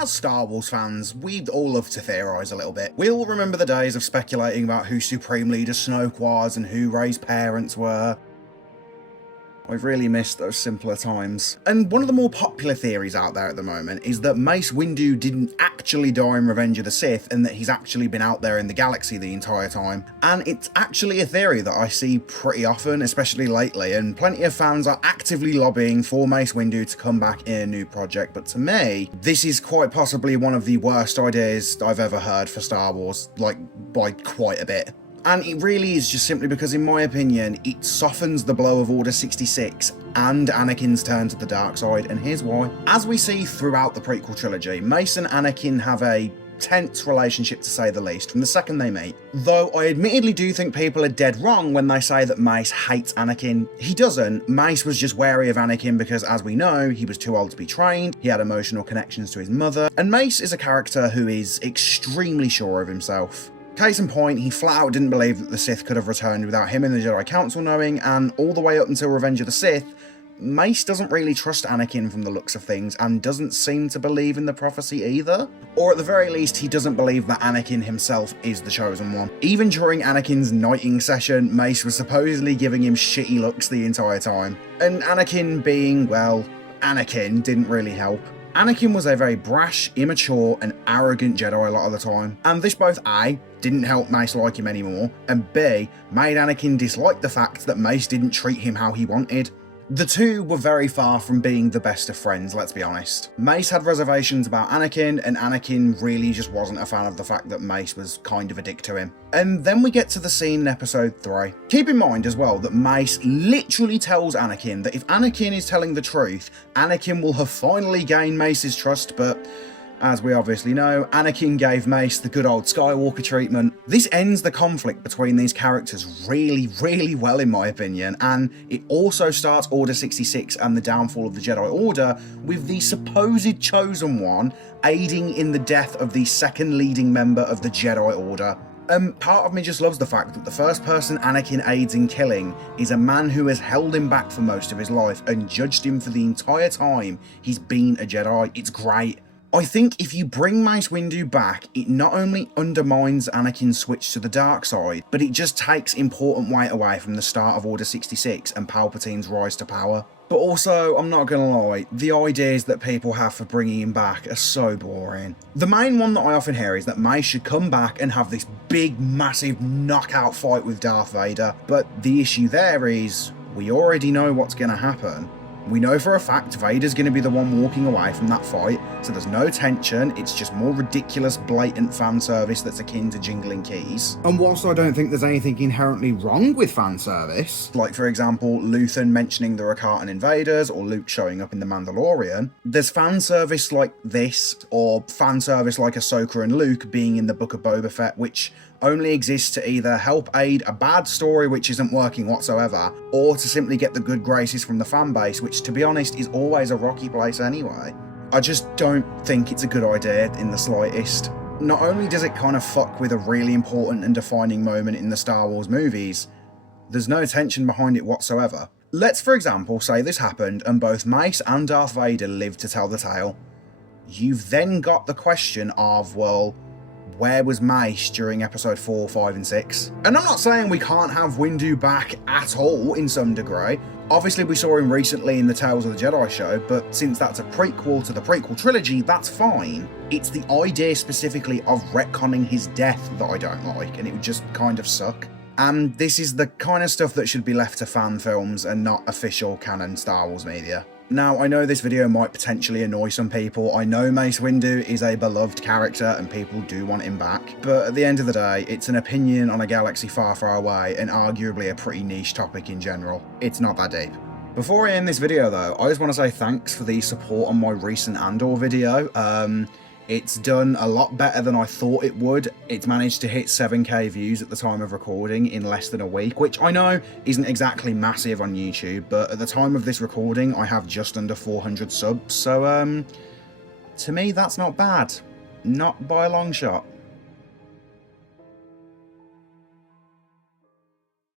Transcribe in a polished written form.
as Star Wars fans, we all love to theorise a little bit. We all remember the days of speculating about who Supreme Leader Snoke was and who Rey's parents were. I've really missed those simpler times. And one of the more popular theories out there at the moment is that Mace Windu didn't actually die in Revenge of the Sith and that he's actually been out there in the galaxy the entire time. And it's actually a theory that I see pretty often, especially lately, and plenty of fans are actively lobbying for Mace Windu to come back in a new project. But to me, this is quite possibly one of the worst ideas I've ever heard for Star Wars, like by quite a bit. And it really is just simply because, in my opinion, it softens the blow of Order 66 and Anakin's turn to the dark side, and here's why. As we see throughout the prequel trilogy, Mace and Anakin have a tense relationship, to say the least, from the second they meet. Though I admittedly do think people are dead wrong when they say that Mace hates Anakin. He doesn't. Mace was just wary of Anakin because, as we know, he was too old to be trained, he had emotional connections to his mother, and Mace is a character who is extremely sure of himself. Case in point, he flat out didn't believe that the Sith could have returned without him and the Jedi Council knowing, and all the way up until Revenge of the Sith, Mace doesn't really trust Anakin from the looks of things, and doesn't seem to believe in the prophecy either. Or at the very least, he doesn't believe that Anakin himself is the chosen one. Even during Anakin's knighting session, Mace was supposedly giving him shitty looks the entire time. And Anakin being, well, Anakin didn't really help. Anakin was a very brash, immature, and arrogant Jedi a lot of the time, and this both A, didn't help Mace like him anymore, and B, made Anakin dislike the fact that Mace didn't treat him how he wanted. The two were very far from being the best of friends, let's be honest. Mace had reservations about Anakin, and Anakin really just wasn't a fan of the fact that Mace was kind of a dick to him. And then we get to the scene in episode 3. Keep in mind as well that Mace literally tells Anakin that if Anakin is telling the truth, Anakin will have finally gained Mace's trust, but as we obviously know, Anakin gave Mace the good old Skywalker treatment. This ends the conflict between these characters really well in my opinion, and it also starts Order 66 and the downfall of the Jedi Order with the supposed chosen one aiding in the death of the second leading member of the Jedi Order. Part of me just loves the fact that the first person Anakin aids in killing is a man who has held him back for most of his life and judged him for the entire time he's been a Jedi. It's great. I think if you bring Mace Windu back, it not only undermines Anakin's switch to the dark side, but it just takes important weight away from the start of Order 66 and Palpatine's rise to power. But also, I'm not gonna lie, the ideas that people have for bringing him back are so boring. The main one that I often hear is that Mace should come back and have this big, massive knockout fight with Darth Vader, but the issue there is, we already know what's gonna happen. We know for a fact Vader's going to be the one walking away from that fight, so there's no tension, it's just more ridiculous, blatant fan service that's akin to jingling keys. And whilst I don't think there's anything inherently wrong with fan service, like for example Luthen mentioning the Rakatan invaders or Luke showing up in The Mandalorian, there's fan service like this, or fan service like Ahsoka and Luke being in the Book of Boba Fett, which only exists to either help aid a bad story which isn't working whatsoever, or to simply get the good graces from the fan base, which to be honest is always a rocky place anyway. I just don't think it's a good idea in the slightest. Not only does it kind of fuck with a really important and defining moment in the Star Wars movies, there's no tension behind it whatsoever. Let's for example say this happened and both Mace and Darth Vader lived to tell the tale. You've then got the question of, well, where was Mace during episode 4, 5 and 6? And I'm not saying we can't have Windu back at all in some degree. Obviously we saw him recently in the Tales of the Jedi show, but since that's a prequel to the prequel trilogy, that's fine. It's the idea specifically of retconning his death that I don't like, and it would just kind of suck. And this is the kind of stuff that should be left to fan films and not official canon Star Wars media. Now, I know this video might potentially annoy some people. I know Mace Windu is a beloved character and people do want him back, but at the end of the day, it's an opinion on a galaxy far, far away and arguably a pretty niche topic in general. It's not that deep. Before I end this video though, I just want to say thanks for the support on my recent Andor video. It's done a lot better than I thought it would. It's managed to hit 7k views at the time of recording in less than a week, which I know isn't exactly massive on YouTube, but at the time of this recording, I have just under 400 subs, so to me, that's not bad. Not by a long shot.